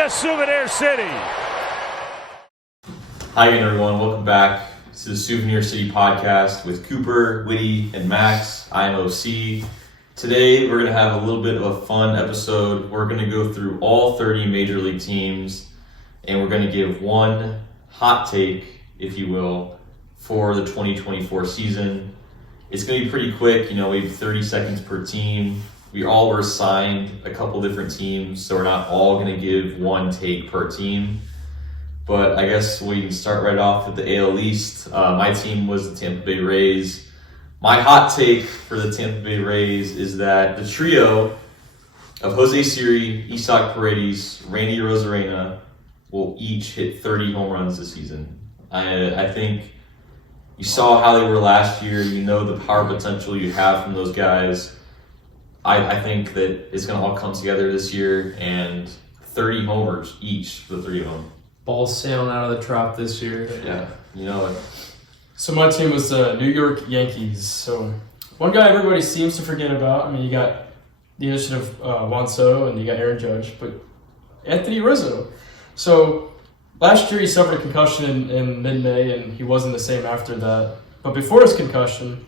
to Souvenir City. Hi again, everyone. Welcome back to the Souvenir City podcast with Cooper, Whitty, and Max. I'm OC. Today, we're going to have a little bit of a fun episode. We're going to go through all 30 Major League teams, and we're going to give one hot take, if you will, for the 2024 season. It's going to be pretty quick. We have 30 seconds per team. We all were assigned a couple different teams, so we're not all going to give one take per team. But I guess we can start right off with the AL East. My team was the Tampa Bay Rays. My hot take for the Tampa Bay Rays is that the trio of Jose Siri, Isaac Paredes, Randy Arozarena will each hit 30 home runs this season. I think you saw how they were last year. You know the power potential you have from those guys. I think that it's going to all come together this year, and 30 homers each for the three of them. Balls sailing out of the trop this year. Yeah, you know it. So my team was the New York Yankees. So one guy everybody seems to forget about. You got the addition of Juan Soto and you got Aaron Judge, but Anthony Rizzo. So last year he suffered a concussion in mid-May, and he wasn't the same after that. But before his concussion,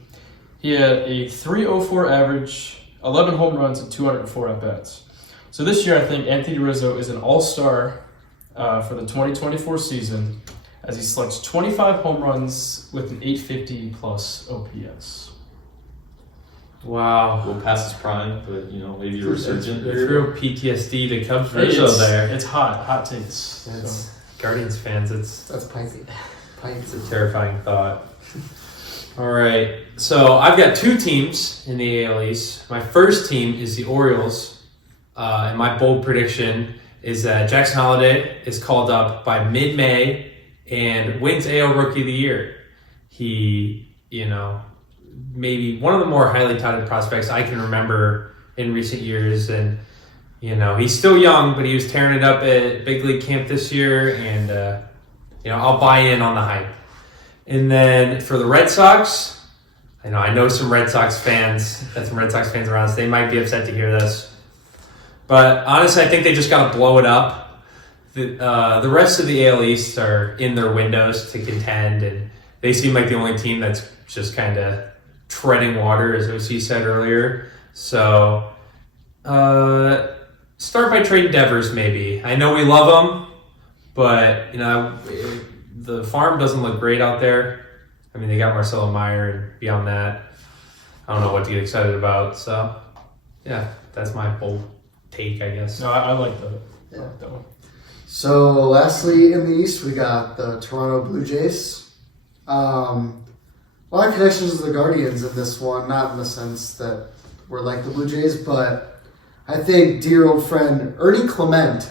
he had a .304 average, 11 home runs, and 204 at-bats. So this year I think Anthony Rizzo is an all-star for the 2024 season, as he selects 25 home runs with an 850 plus OPS. Wow. We'll pass his prime, but maybe a resurgent. Real PTSD to Cubs Rizzo there. It's hot takes. Guardians fans, That's piney. it's a terrifying thought. All right, so I've got two teams in the AL East. My first team is the Orioles, and my bold prediction is that Jackson Holliday is called up by mid-May and wins AL Rookie of the Year. He, maybe one of the more highly touted prospects I can remember in recent years. And, he's still young, but he was tearing it up at Big League Camp this year. And, I'll buy in on the hype. And then for the Red Sox, I know some Red Sox fans, around us. They might be upset to hear this. But honestly, I think they just got to blow it up. The rest of the AL East are in their windows to contend, and they seem like the only team that's just kind of treading water, as OC said earlier. So, start by trading Devers, maybe. I know we love him, but the farm doesn't look great out there. They got Marcelo Meyer, and beyond that, I don't know what to get excited about. So, yeah, that's my bold take, I guess. No, I like that. Yeah. I like that one. So lastly in the East, we got the Toronto Blue Jays. A lot of connections to the Guardians in this one, not in the sense that we're like the Blue Jays, but I think dear old friend Ernie Clement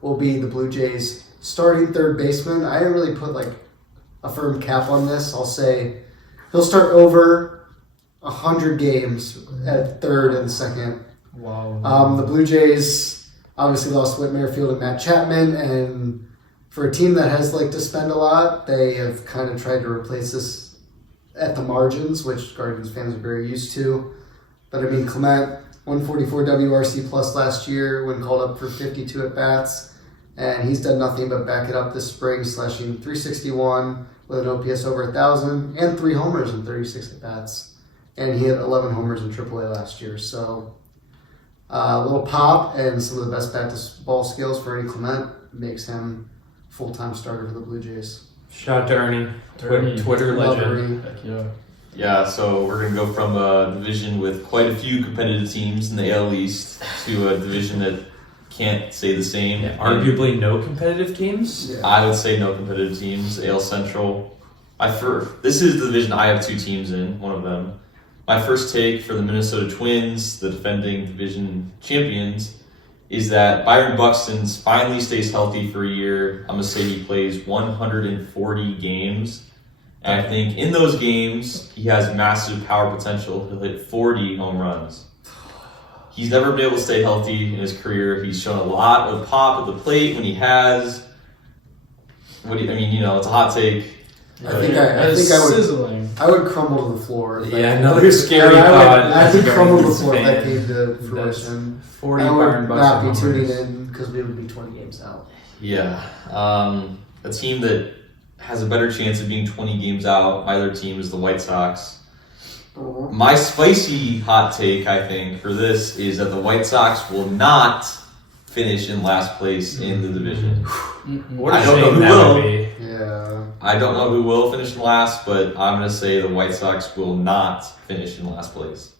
will be the Blue Jays' starting third baseman. I didn't really put a firm cap on this. I'll say he'll start over 100 games at third and second. Wow. The Blue Jays obviously lost Whit Merrifield and Matt Chapman, and for a team that has to spend a lot, they have kind of tried to replace this at the margins, which Guardians fans are very used to. But Clement, 144 WRC plus last year when called up for 52 at-bats, and he's done nothing but back it up this spring, slashing .361 with an OPS over 1,000 and 3 homers in 36 at-bats. And he had 11 homers in AAA last year, so a little pop and some of the best bat-to-ball skills for Ernie Clement makes him full-time starter for the Blue Jays. Shout out to Ernie, Twitter legend. Heck yeah. Yeah, so we're going to go from a division with quite a few competitive teams in the AL East to a division that can't say the same. Yeah, arguably no competitive teams? Yeah. I would say no competitive teams. AL Central. This is the division I have 2 teams in, one of them. My first take for the Minnesota Twins, the defending division champions, is that Byron Buxton finally stays healthy for a year. I'm going to say he plays 140 games. And I think in those games, he has massive power potential. He'll hit 40 home runs. He's never been able to stay healthy in his career. He's shown a lot of pop at the plate when he has. It's a hot take. I think I would sizzling. I would crumble to the floor. Another scary thought. I would crumble to the floor if that came to fruition. 40 I Byron would not Buxton be tuning homers. in because we would be 20 games out. Yeah. A team that has a better chance of being 20 games out, my other team is the White Sox. My spicy hot take, I think, for this is that the White Sox will not finish in last place in the division. What a I don't know shame who that will. would be. Yeah. I don't know who will finish in last, but I'm going to say the White Sox will not finish in last place.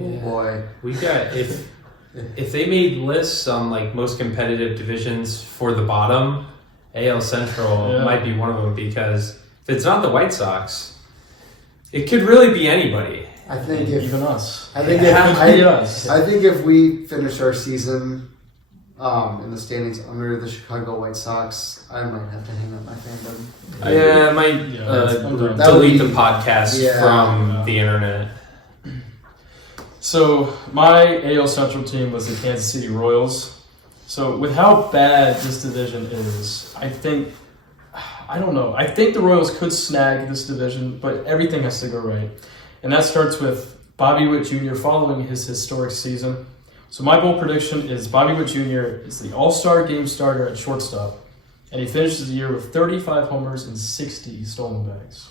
Oh boy. We got if they made lists on like most competitive divisions for the bottom, AL Central might be one of them, because if it's not the White Sox, it could really be anybody. I think if Even us. I think I think if we finish our season in the standings under the Chicago White Sox, I might have to hang up my fandom. I might I'm done. That would delete be- the podcast yeah. from the internet. So my AL Central team was the Kansas City Royals. So with how bad this division is, I think the Royals could snag this division, but everything has to go right. And that starts with Bobby Witt Jr. following his historic season. So my bold prediction is Bobby Witt Jr. is the All-Star game starter at shortstop, and he finishes the year with 35 homers and 60 stolen bags.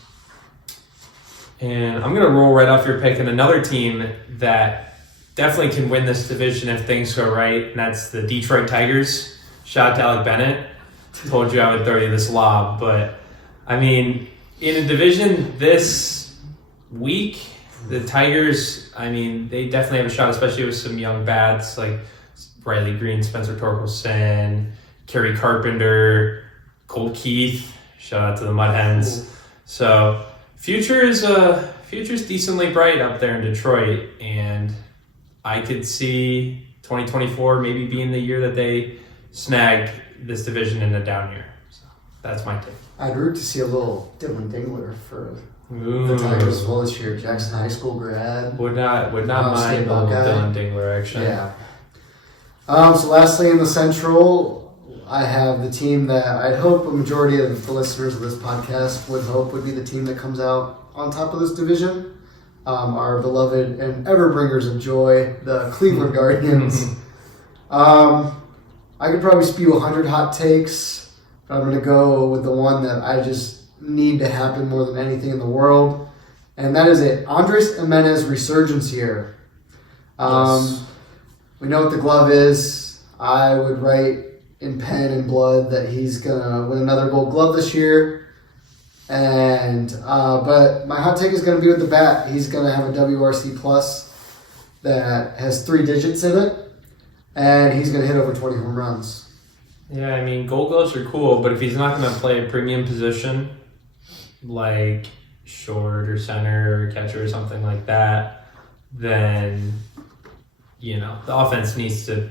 And I'm going to roll right off your pick, and another team that definitely can win this division if things go right, and that's the Detroit Tigers. Shout out to Alec Bennett. Told you I would throw you this lob, but I mean, in a division this weak, the Tigers, I mean, they definitely have a shot, especially with some young bats like Riley Green, Spencer Torkelson, Kerry Carpenter, Colt Keith. Shout out to the Mud Hens. So future's decently bright up there in Detroit, and I could see 2024 maybe being the year that they snag this division in a down year. So that's my take. I'd root to see a little Dylan Dingler for Ooh. the Tigers as well this year. Jackson High School grad. Would not State mind the Buckeye. Dylan Dingler action. Yeah. So lastly in the Central, I have the team that I'd hope a majority of the listeners of this podcast would hope would be the team that comes out on top of this division. Our beloved and ever bringers of joy, the Cleveland Guardians. I could probably spew 100 hot takes, but I'm going to go with the one that I just need to happen more than anything in the world, and that is it. Andres Jimenez resurgence year. Yes. We know what the glove is. I would write in pen and blood that he's going to win another Gold Glove this year. And but my hot take is going to be with the bat. He's going to have a WRC plus that has 3 digits in it, and he's going to hit over 20 home runs. Yeah, I mean, Gold Gloves are cool, but if he's not going to play a premium position like short or center or catcher or something like that, then, you know, the offense needs to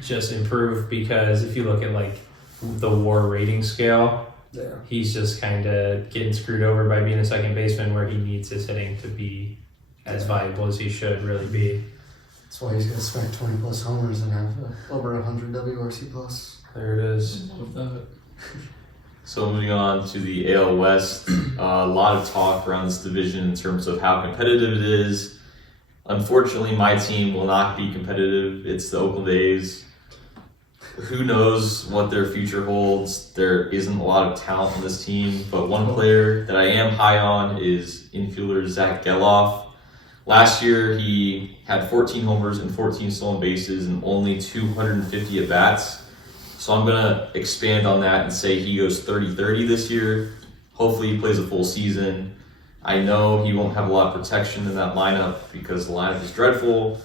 just improve, because if you look at like the WAR rating scale, There. he's just kind of getting screwed over by being a second baseman where he needs his hitting to be as valuable as he should really be. That's why he's going to smack 20 plus homers and have over 100 WRC plus. There it is. Love that. So moving on to the AL West, a lot of talk around this division in terms of how competitive it is. Unfortunately, my team will not be competitive. It's the Oakland A's. Who knows what their future holds? There isn't a lot of talent on this team, but one player that I am high on is infielder Zach Geloff. Last year, he had 14 homers and 14 stolen bases and only 250 at-bats. So I'm going to expand on that and say he goes 30-30 this year. Hopefully he plays a full season. I know he won't have a lot of protection in that lineup because the lineup is dreadful,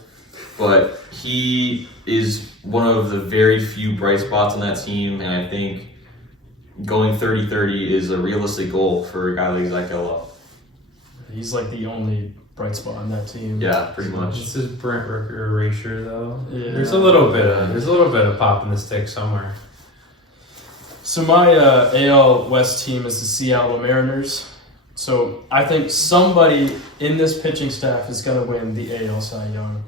but he is one of the very few bright spots on that team, and I think going 30-30 is a realistic goal for a guy like Zach Geloff. He's like the only bright spot on that team. Yeah, pretty much. This is Brent Rooker erasure, though. Yeah. There's a little bit of pop in the stick somewhere. So my AL West team is the Seattle Mariners. So I think somebody in this pitching staff is going to win the AL Cy Young.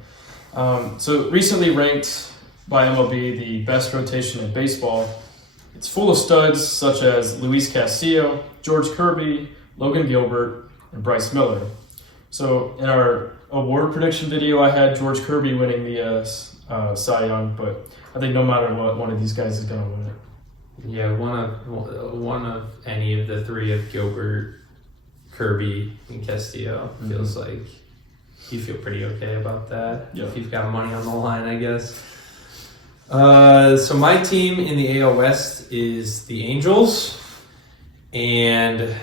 So recently ranked by MLB the best rotation in baseball. It's full of studs such as Luis Castillo, George Kirby, Logan Gilbert, and Bryce Miller. So in our award prediction video, I had George Kirby winning the Cy Young, but I think no matter what, one of these guys is going to win it. Yeah, one of any of the three of Gilbert, Kirby, and Castillo feels like you feel pretty okay about that. Yeah. If you've got money on the line, I guess. So my team in the AL West is the Angels, and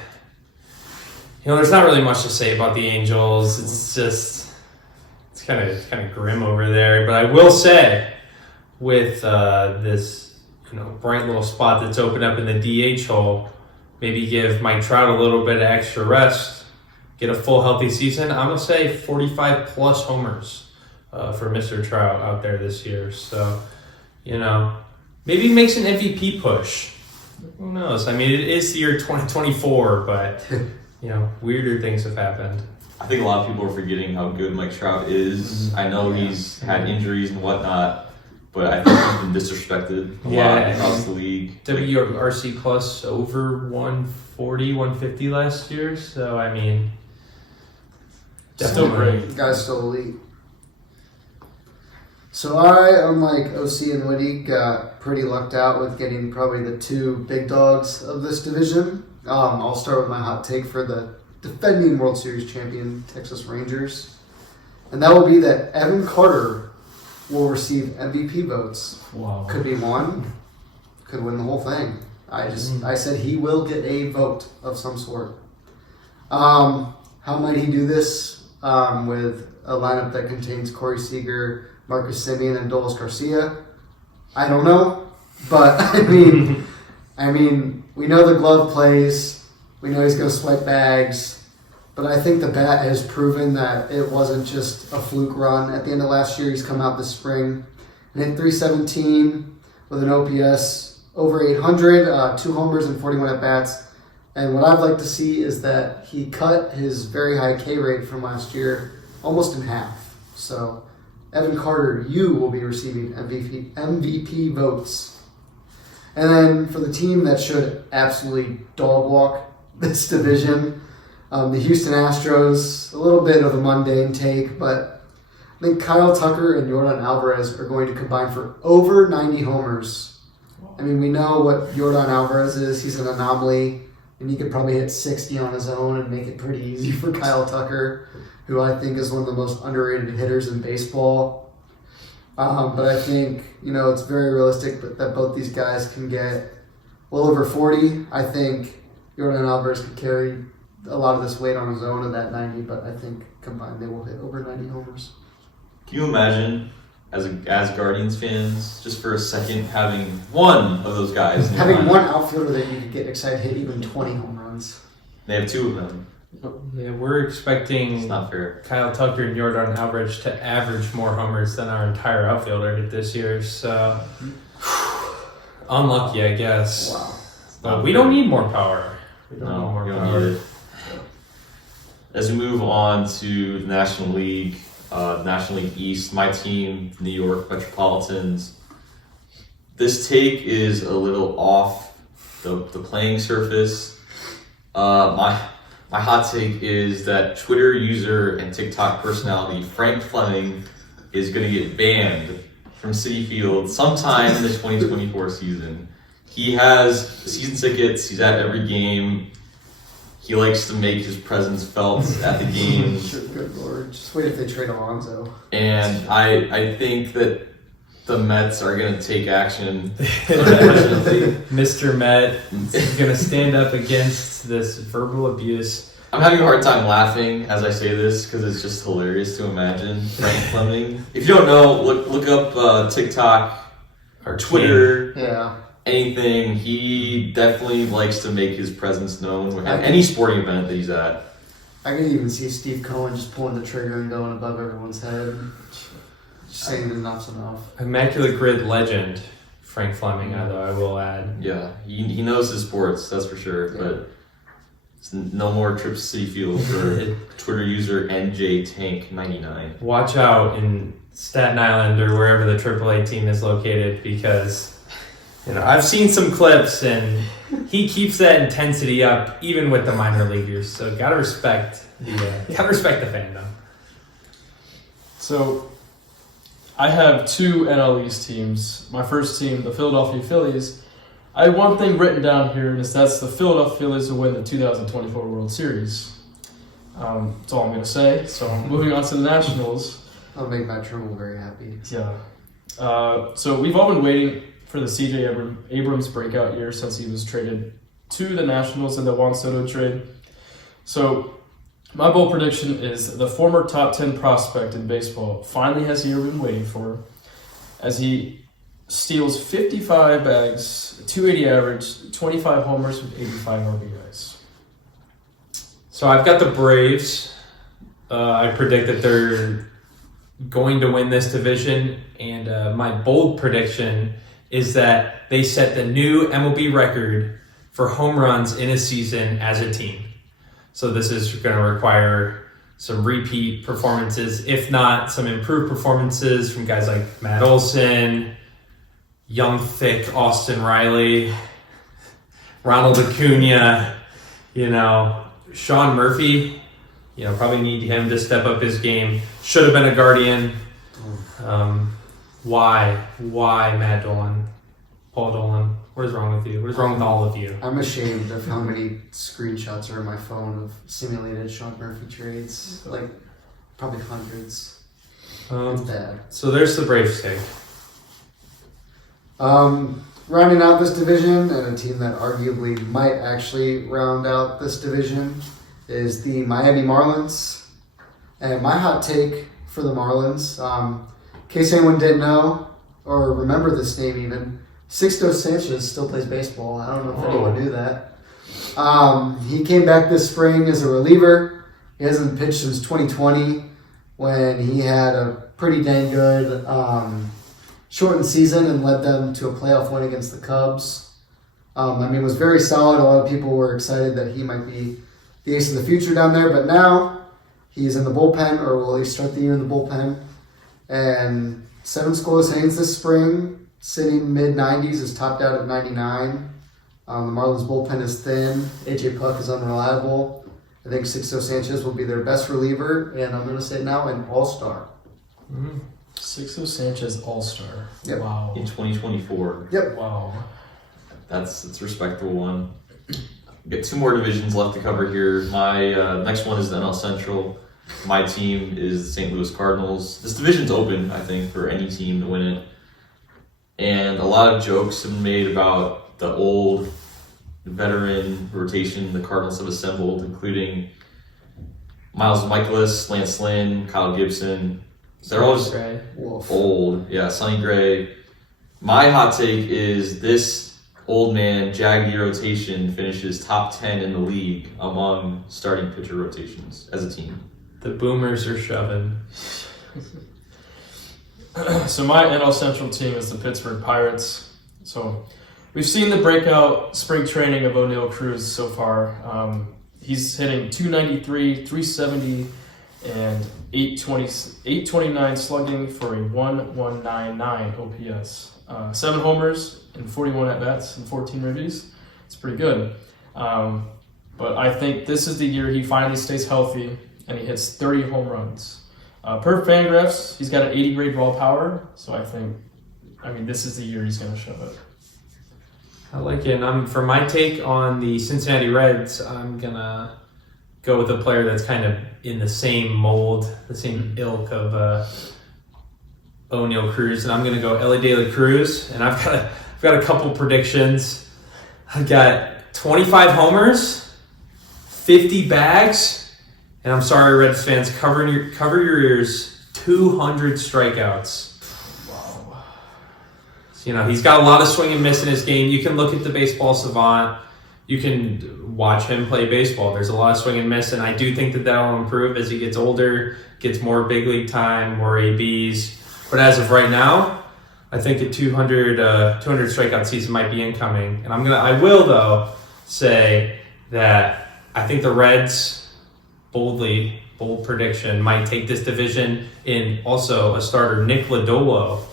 there's not really much to say about the Angels. It's kind of grim over there. But I will say, with this bright little spot that's opened up in the DH hole, maybe give Mike Trout a little bit of extra rest, get a full healthy season. I'm gonna say 45 plus homers for Mr. Trout out there this year. So. Maybe he makes an MVP push. Who knows? I mean, it is the year 2024, but, weirder things have happened. I think a lot of people are forgetting how good Mike Trout is. I know he's had injuries and whatnot, but I think he's been disrespected a lot across the league. WRC plus over 140, 150 last year. So, I mean, Still great. The guy's still elite. So I, unlike OC and Woody, got pretty lucked out with getting probably the two big dogs of this division. I'll start with my hot take for the defending World Series champion Texas Rangers. And that will be that Evan Carter will receive MVP votes. Wow. Could be one, could win the whole thing. I said he will get a vote of some sort. How might he do this with a lineup that contains Corey Seager, Marcus Semien, and Dolis Garcia? I don't know, but I mean, we know the glove plays. We know he's going to sweat bags, but I think the bat has proven that it wasn't just a fluke run. At the end of last year, he's come out this spring and hit .317 with an OPS over 800, 2 homers and 41 at bats. And what I'd like to see is that he cut his very high K rate from last year almost in half. So, Evan Carter, you will be receiving MVP votes. And then for the team that should absolutely dog walk this division, the Houston Astros, a little bit of a mundane take, but I think Kyle Tucker and Yordan Alvarez are going to combine for over 90 homers. I mean, we know what Yordan Alvarez is. He's an anomaly, and he could probably hit 60 on his own and make it pretty easy for Kyle Tucker, who I think is one of the most underrated hitters in baseball. But I think, it's very realistic that both these guys can get well over 40. I think Yordan Alvarez could carry a lot of this weight on his own at that 90, but I think combined they will hit over 90 homers. Can you imagine, as Guardians fans, just for a second, having one of those guys? Having one outfielder that you could get excited hit even 20 home runs. They have two of them. Yeah, we're expecting It's not fair. Kyle Tucker and Yordan Alvarez to average more homers than our entire outfielder did this year. So, unlucky, I guess. Wow. But we don't need more power. We don't need No, more you power. don't need it. As we move on to the National League East, my team, New York Metropolitans. This take is a little off the playing surface. My hot take is that Twitter user and TikTok personality Frank Fleming is going to get banned from Citi Field sometime in the 2024 season. He has season tickets. He's at every game. He likes to make his presence felt at the games. Good Lord. Just wait if they trade Alonso. And I think that the Mets are going to take action, unfortunately. Mr. Met is going to stand up against this verbal abuse. I'm having a hard time laughing as I say this because it's just hilarious to imagine Frank Fleming. If you don't know, look up TikTok or Twitter. Yeah. Anything. He definitely likes to make his presence known at any sporting event that he's at. I can even see Steve Cohen just pulling the trigger and going above everyone's head. Just saying enough's enough. Immaculate Grid legend, Frank Fleming, though, I will add. Yeah, he knows his sports, that's for sure. Yeah. But it's no more trips to Citi Field for Twitter user NJTank99. Watch out in Staten Island or wherever the AAA team is located because, I've seen some clips and he keeps that intensity up even with the minor leaguers. So gotta respect the fandom. So I have two NL East teams. My first team, the Philadelphia Phillies. I have one thing written down here, and that's the Philadelphia Phillies will win the 2024 World Series. That's all I'm going to say. So moving on to the Nationals. I'll make Matt Trimble very happy. Yeah. So we've all been waiting for the C.J. Abrams breakout year since he was traded to the Nationals in the Juan Soto trade. So my bold prediction is the former top 10 prospect in baseball finally has the year we've been waiting for, as he steals 55 bags, 280 average, 25 homers with 85 RBIs. So I've got the Braves. I predict that they're going to win this division, and my bold prediction is that they set the new MLB record for home runs in a season as a team. So this is going to require some repeat performances, if not some improved performances from guys like Matt Olson, young, thick Austin Riley, Ronald Acuna, Sean Murphy. Probably need him to step up his game. Should have been a Guardian. Why, Matt Dolan? Paul Dolan? What is wrong with you? What is wrong with all of you? I'm ashamed of how many screenshots are in my phone of simulated Sean Murphy trades. Like, probably hundreds. It's bad. So there's the Braves take. Rounding out this division, and a team that arguably might actually round out this division, is the Miami Marlins. And my hot take for the Marlins, in case anyone didn't know or remember this name even, Sixto Sanchez still plays baseball. I don't know if anyone knew that. He came back this spring as a reliever. He hasn't pitched since 2020 when he had a pretty dang good shortened season and led them to a playoff win against the Cubs. It was very solid. A lot of people were excited that he might be the ace of the future down there, but now he's in the bullpen, or will he start the year in the bullpen? And 7 scoreless innings this spring, sitting mid-90s, is topped out at 99. The Marlins bullpen is thin. AJ Puck is unreliable. I think Sixto Sanchez will be their best reliever, and I'm going to say now an all-star. Sixto Sanchez all-star. Yep. Wow. In 2024. Yep. Wow. It's a respectable one. We got 2 more divisions left to cover here. My next one is the NL Central. My team is the St. Louis Cardinals. This division's open, I think, for any team to win it. And a lot of jokes have been made about the old veteran rotation the Cardinals have assembled, including Miles Mikolas, Lance Lynn, Kyle Gibson. They're all just old. Yeah, Sonny Gray. My hot take is this old man Jaggy rotation finishes top 10 in the league among starting pitcher rotations as a team. The Boomers are shoving. So my NL Central team is the Pittsburgh Pirates. So we've seen the breakout spring training of O'Neal Cruz so far. He's hitting 293, 370, and 829 slugging for a 1.199 OPS. 7 homers and 41 at-bats and 14 ribbies. It's pretty good. But I think this is the year he finally stays healthy and he hits 30 home runs. Per Fangraphs, he's got an 80 grade raw power, so I think, this is the year he's going to show it. I like it. And for my take on the Cincinnati Reds, I'm going to go with a player that's kind of in the same mold, the same ilk of O'Neal Cruz, and I'm going to go Elly De La Cruz, and I've got a couple predictions. I've got 25 homers, 50 bags, and I'm sorry, Reds fans, cover your ears, 200 strikeouts. Wow. So, he's got a lot of swing and miss in his game. You can look at the Baseball Savant. You can watch him play baseball. There's a lot of swing and miss, and I do think that will improve as he gets older, gets more big league time, more ABs. But as of right now, I think a 200 strikeout season might be incoming. And I will though say that I think the Reds, bold prediction, might take this division in also a starter, Nick Lodolo.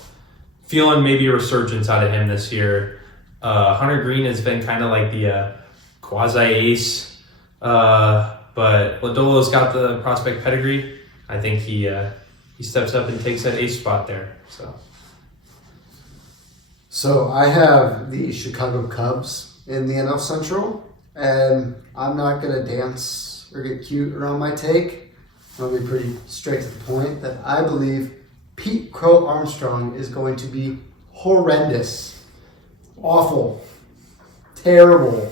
Feeling maybe a resurgence out of him this year. Hunter Green has been kind of like the quasi-ace, but Lodolo's got the prospect pedigree. I think he he steps up and takes that ace spot there. So I have the Chicago Cubs in the NL Central, and I'm not going to dance or get cute around my take. I'm going to be pretty straight to the point that I believe Pete Crow Armstrong is going to be horrendous, awful, terrible.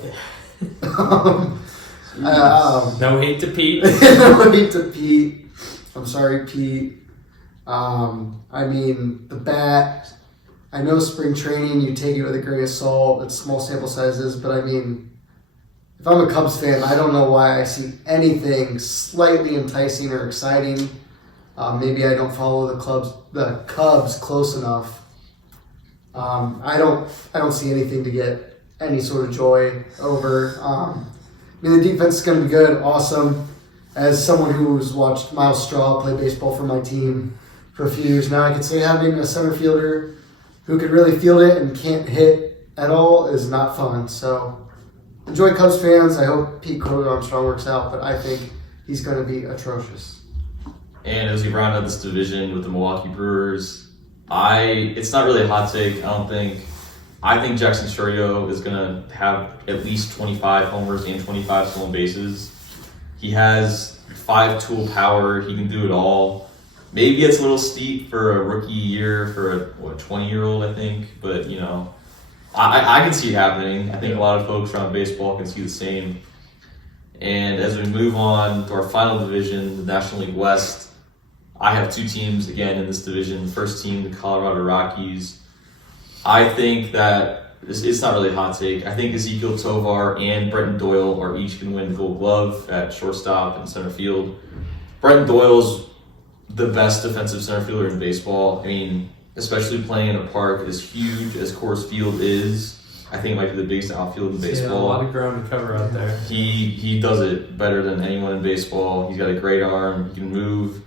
No hate to Pete. No hate to Pete. I'm sorry, Pete. I mean, the bat, I know spring training, you take it with a grain of salt, it's small sample sizes, but I mean, if I'm a Cubs fan, I don't know why I see anything slightly enticing or exciting. Maybe I don't follow the Cubs close enough. I don't see anything to get any sort of joy over. I mean, the defense is going to be good, awesome. As someone who's watched Miles Straw play baseball for my team for a few years now, I can say having a center fielder who could really field it and can't hit at all is not fun. So enjoy, Cubs fans. I hope Pete Crow Armstrong works out, but I think he's going to be atrocious. And as we round out this division with the Milwaukee Brewers, it's not really a hot take, I don't think. I think Jackson Chourio is going to have at least 25 homers and 25 stolen bases. He has 5-tool power. He can do it all. Maybe it's a little steep for a rookie year for a 20-year-old, I think. But, you know, I can see it happening. I think a lot of folks around baseball can see the same. And as we move on to our final division, the National League West, I have two teams again in this division. The first team, the Colorado Rockies. I think that it's not really a hot take. I think Ezekiel Tovar and Brenton Doyle are each going to win the Gold Glove at shortstop and center field. Brenton Doyle's the best defensive center fielder in baseball. I mean, especially playing in a park as huge as Coors Field is. I think it might be the biggest outfield in baseball. Yeah, a lot of ground to cover out there. He does it better than anyone in baseball. He's got a great arm. He can move.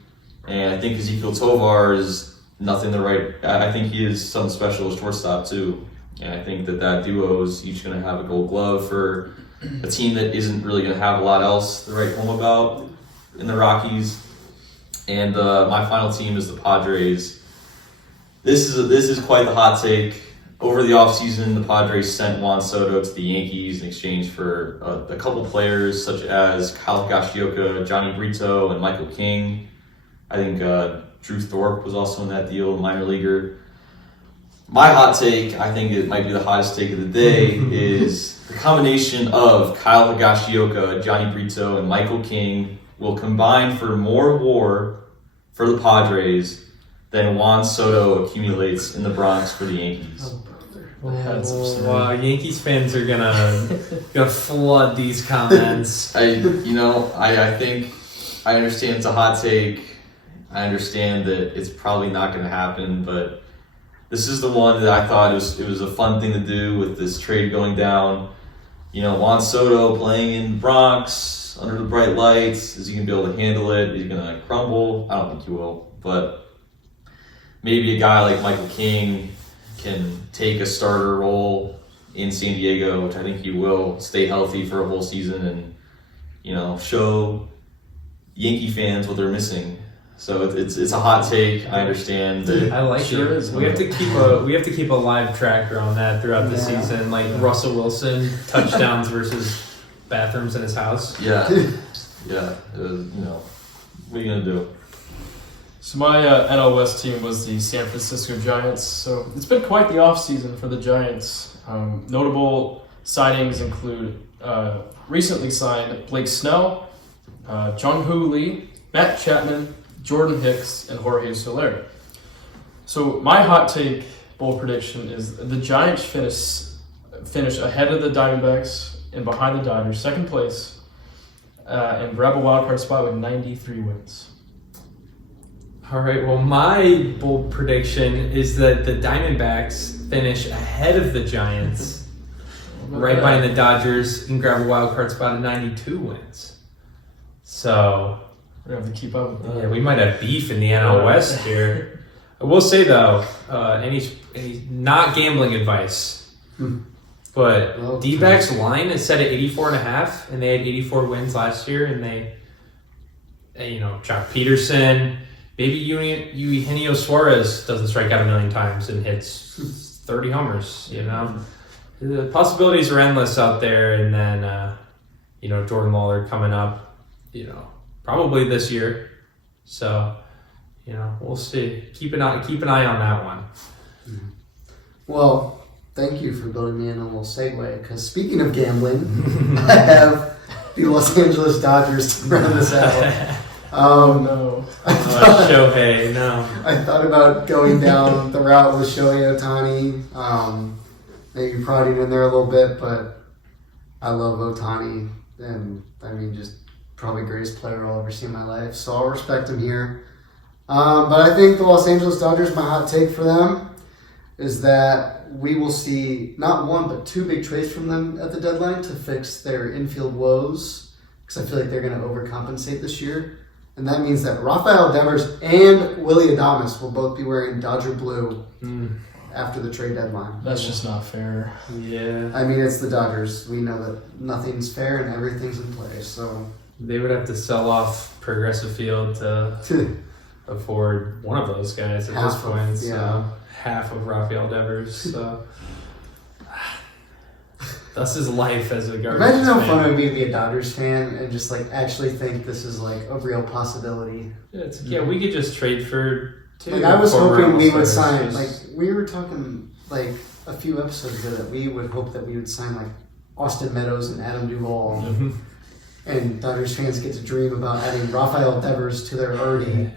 And I think Ezekiel Tovar is nothing to write. I think he is something special as shortstop too. And I think that duo is each going to have a Gold Glove for a team that isn't really going to have a lot else to write home about in the Rockies. And my final team is the Padres. This is quite the hot take. Over the offseason, the Padres sent Juan Soto to the Yankees in exchange for a couple players such as Kyle Higashioka, Johnny Brito, and Michael King. I think Drew Thorpe was also in that deal, a minor leaguer. My hot take, I think it might be the hottest take of the day, is the combination of Kyle Higashioka, Johnny Brito, and Michael King will combine for more WAR for the Padres than Juan Soto accumulates in the Bronx for the Yankees. Wow, Yankees fans are gonna flood these comments. I think I understand it's a hot take. I understand that it's probably not going to happen, but this is the one that I thought it was a fun thing to do with this trade going down. You know, Juan Soto playing in Bronx under the bright lights. Is he going to be able to handle it? Is he going to crumble? I don't think he will. But maybe a guy like Michael King can take a starter role in San Diego, which I think he will, stay healthy for a whole season and, you know, show Yankee fans what they're missing. So it's a hot take. I understand that. I like Sure it. is. We have to keep a live tracker on that throughout the season, like Russell Wilson touchdowns versus bathrooms in his house. Yeah. You know, what are you gonna do? So my NL West team was the San Francisco Giants. So it's been quite the offseason for the Giants. Notable signings include recently signed Blake Snell, Jung-Hoo Lee, Matt Chapman, Jordan Hicks, and Jorge Soler. So my hot take bold prediction is the Giants finish ahead of the Diamondbacks and behind the Dodgers, second place, and grab a wild card spot with 93 wins. All right. Well, my bold prediction is that the Diamondbacks finish ahead of the Giants, right behind the Dodgers, and grab a wild card spot at 92 wins. So. We have to keep up with that. Yeah, we might have beef in the NL West here. I will say though, any not gambling advice, but D-backs line is set at 84.5, and they had 84 wins last year, and they Jock Peterson, maybe Eugenio Suarez doesn't strike out a million times and hits 30 homers. You know, the possibilities are endless out there. And then Jordan Lawler coming up, probably this year. So we'll see. Keep an eye on that one. Well, thank you for building me in a little segue, because speaking of gambling, I have the Los Angeles Dodgers to round this out. No. Shohei, no. I thought about going down the route with Shohei Ohtani, maybe prodding in there a little bit, but I love Ohtani, and just probably greatest player I'll ever see in my life, so I'll respect him here. But I think the Los Angeles Dodgers, my hot take for them is that we will see not one but two big trades from them at the deadline to fix their infield woes, because I feel like they're going to overcompensate this year. And that means that Rafael Devers and Willy Adames will both be wearing Dodger blue after the trade deadline. That's just not fair. Yeah. It's the Dodgers. We know that nothing's fair and everything's in play. So they would have to sell off Progressive Field to afford one of those guys at this point. So half of Rafael Devers. So that's his life as a Guardians Imagine how fan. fun it would be to be a Dodgers fan and just actually think this is a real possibility. Yeah, we could just trade for two. I was former hoping we would All-Stars. sign, we were talking a few episodes ago that we would hope that we would sign Austin Meadows and Adam Duvall. Mhm. And Dodgers fans get to dream about adding Rafael Devers to their already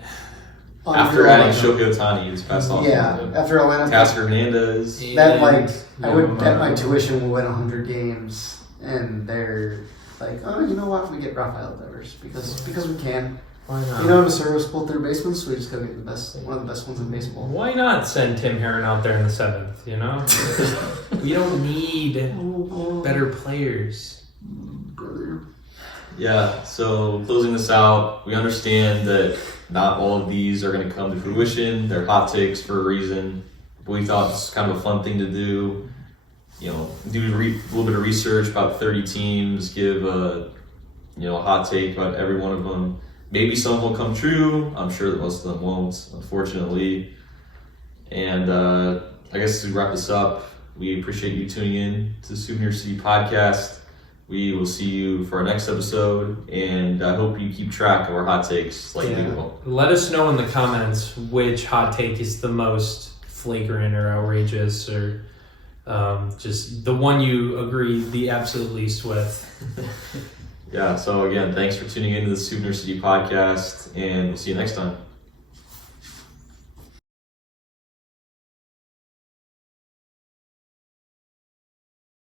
After adding Shohei Ohtani this past off. after Atlanta. Tasker Hernandez. That I would No, bet my tuition will win 100 games, and they're oh, you know what? We get Rafael Devers because we can. Why not? You know, I'm a serviceable third baseman, so we just gotta get one of the best ones in baseball. Why not send Tim Herron out there in the 7th? We don't need better players. Yeah, so closing this out, we understand that not all of these are going to come to fruition. They're hot takes for a reason. We thought this was kind of a fun thing to do. Do a little bit of research about 30 teams, give a hot take about every one of them. Maybe some will come true. I'm sure that most of them won't, unfortunately. And I guess to wrap this up, we appreciate you tuning in to the Souvenir City podcast. We will see you for our next episode, and I hope you keep track of our hot takes we will. Let us know in the comments which hot take is the most flagrant or outrageous, or just the one you agree the absolute least with. Yeah, so again, thanks for tuning in to the Souvenir City podcast, and we'll see you next time.